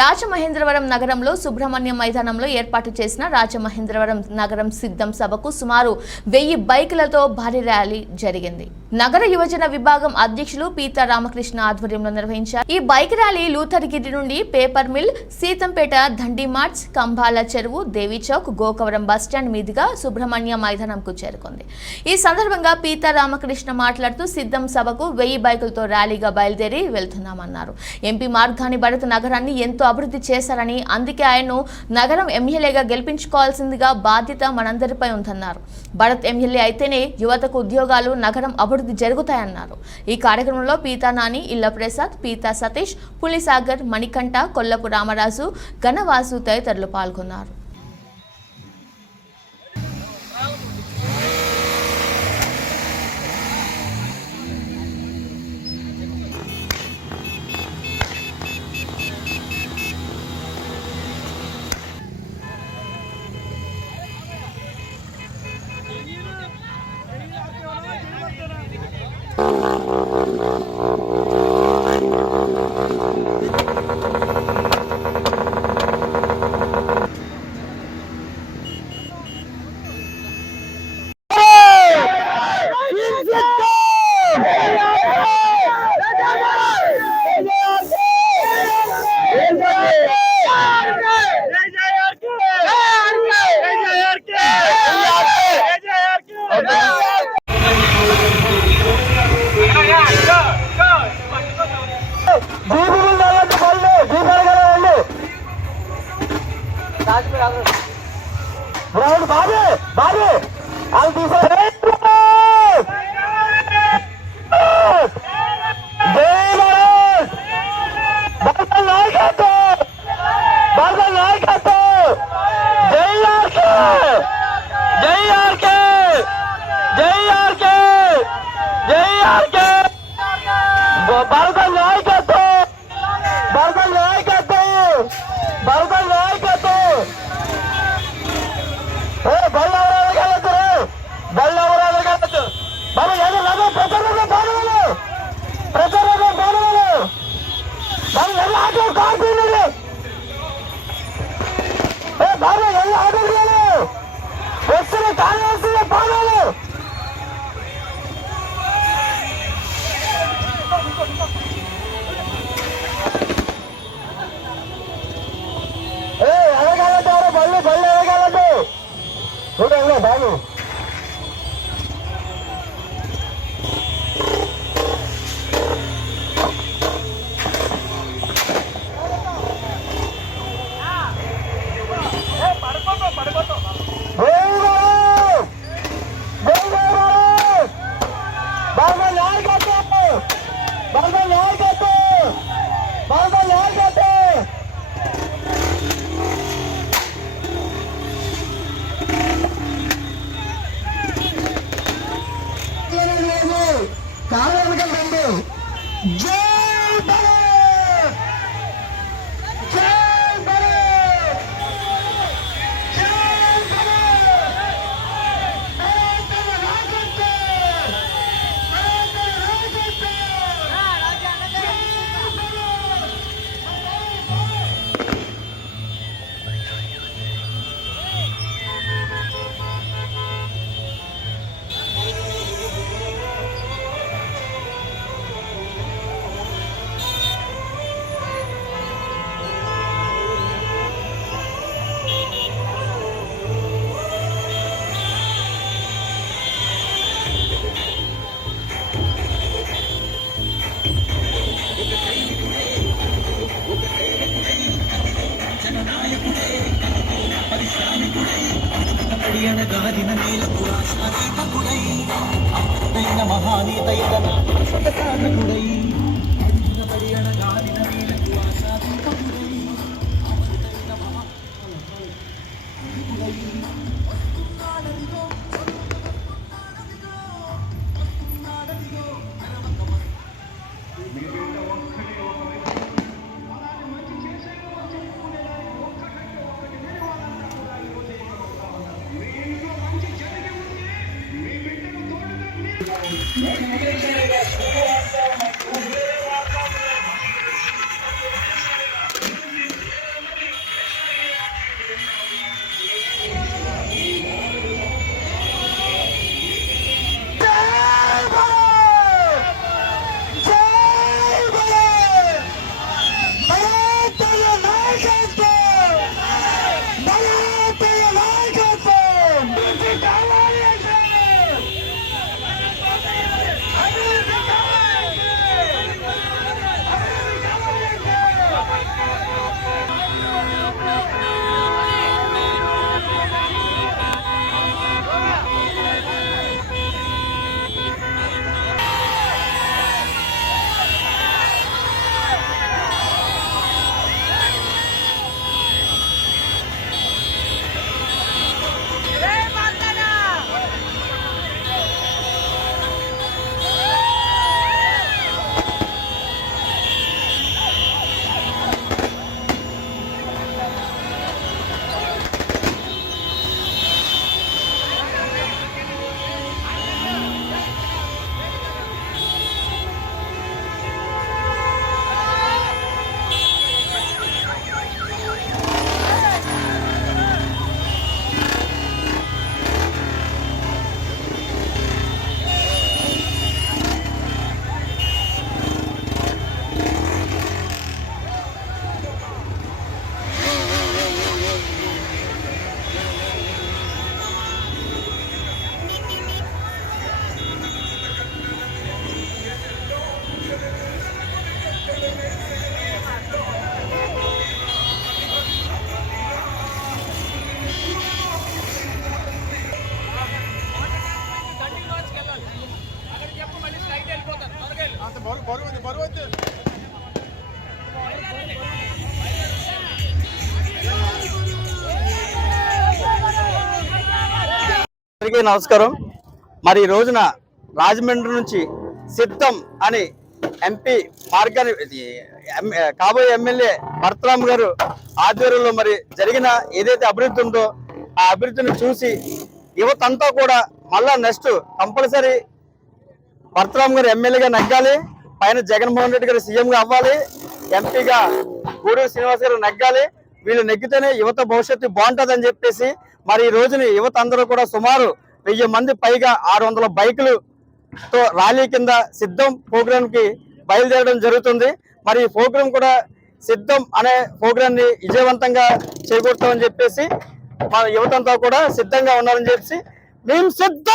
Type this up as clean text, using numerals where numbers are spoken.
రాజమహేంద్రవరం నగరంలో సుబ్రహ్మణ్యం మైదానంలో ఏర్పాటు చేసిన రాజమహేంద్రవరం నగరం సిద్ధం సభకు సుమారు 1000 బైకులతో భారీ ర్యాలీ జరిగింది. నగర యువజన విభాగం అధ్యక్షులు పీతా రామకృష్ణ ఆధ్వర్యంలో నిర్వహించారు. ఈ బైక్ ర్యాలీ లూథర్గిరి నుండి పేపర్ మిల్, సీతంపేట, దండి మార్ట్స్, కంబాల చెరువు, దేవి చౌక్, గోకవరం బస్టాండ్ మీదుగా సుబ్రహ్మణ్య మైదానంకు చేరుకుంది. ఈ సందర్భంగా పీతా రామకృష్ణ మాట్లాడుతూ సిద్ధం సభకు 1000 బైకులతో ర్యాలీగా బయలుదేరి వెళ్తున్నామన్నారు. ఎంపీ మార్గాని భరత్ నగరాన్ని ఎంతో అభివృద్ధి చేశారని, అందుకే ఆయన్ను నగరం ఎమ్మెల్యేగా గెలిపించుకోవాల్సిందిగా బాధ్యత మనందరిపై ఉందన్నారు. భరత్ ఎమ్మెల్యే అయితేనే యువతకు ఉద్యోగాలు, నగరం అభివృద్ధి జరుగుతాయన్నారు. ఈ కార్యక్రమంలో పీతా నాని, ఇళ్ల ప్రసాద్, పీతా సతీష్, పులిసాగర్, మణికంఠ, కొల్లపు రామరాజు, గణవాసు తదితరులు పాల్గొన్నారు. అందరికీ నమస్కారం. మరి ఈ రోజున రాజమండ్రి నుంచి సిద్ధం అని ఎంపీ మార్గాన్ని కాబోయే ఎమ్మెల్యే భరతరామ్ గారు ఆధ్వర్యంలో మరి జరిగిన ఏదైతే అభివృద్ధి ఉందో ఆ అభివృద్ధిని చూసి యువత అంతా కూడా మళ్ళా నెక్స్ట్ కంపల్సరీ భరతరామ్ గారు ఎమ్మెల్యేగా నెగ్గాలి, పైన జగన్మోహన్ రెడ్డి గారు సీఎంగా అవ్వాలి, ఎంపీగా గూడూరు శ్రీనివాస్ గారు నెగ్గాలి. వీళ్ళు నెగ్గితేనే యువత భవిష్యత్తు బాగుంటుందని చెప్పేసి మరి ఈ రోజుని యువత అందరూ కూడా సుమారు 1000 మంది పైగా 600 బైకులతో ర్యాలీ కింద సిద్ధం ప్రోగ్రామ్ కి బయలుదేరడం జరుగుతుంది. మరి ఈ ప్రోగ్రాం కూడా సిద్ధం అనే ప్రోగ్రామ్ ని విజయవంతంగా చేకూర్తామని చెప్పేసి మన యువత అంతా కూడా సిద్ధంగా ఉన్నారని చెప్పేసి మేము సిద్ధం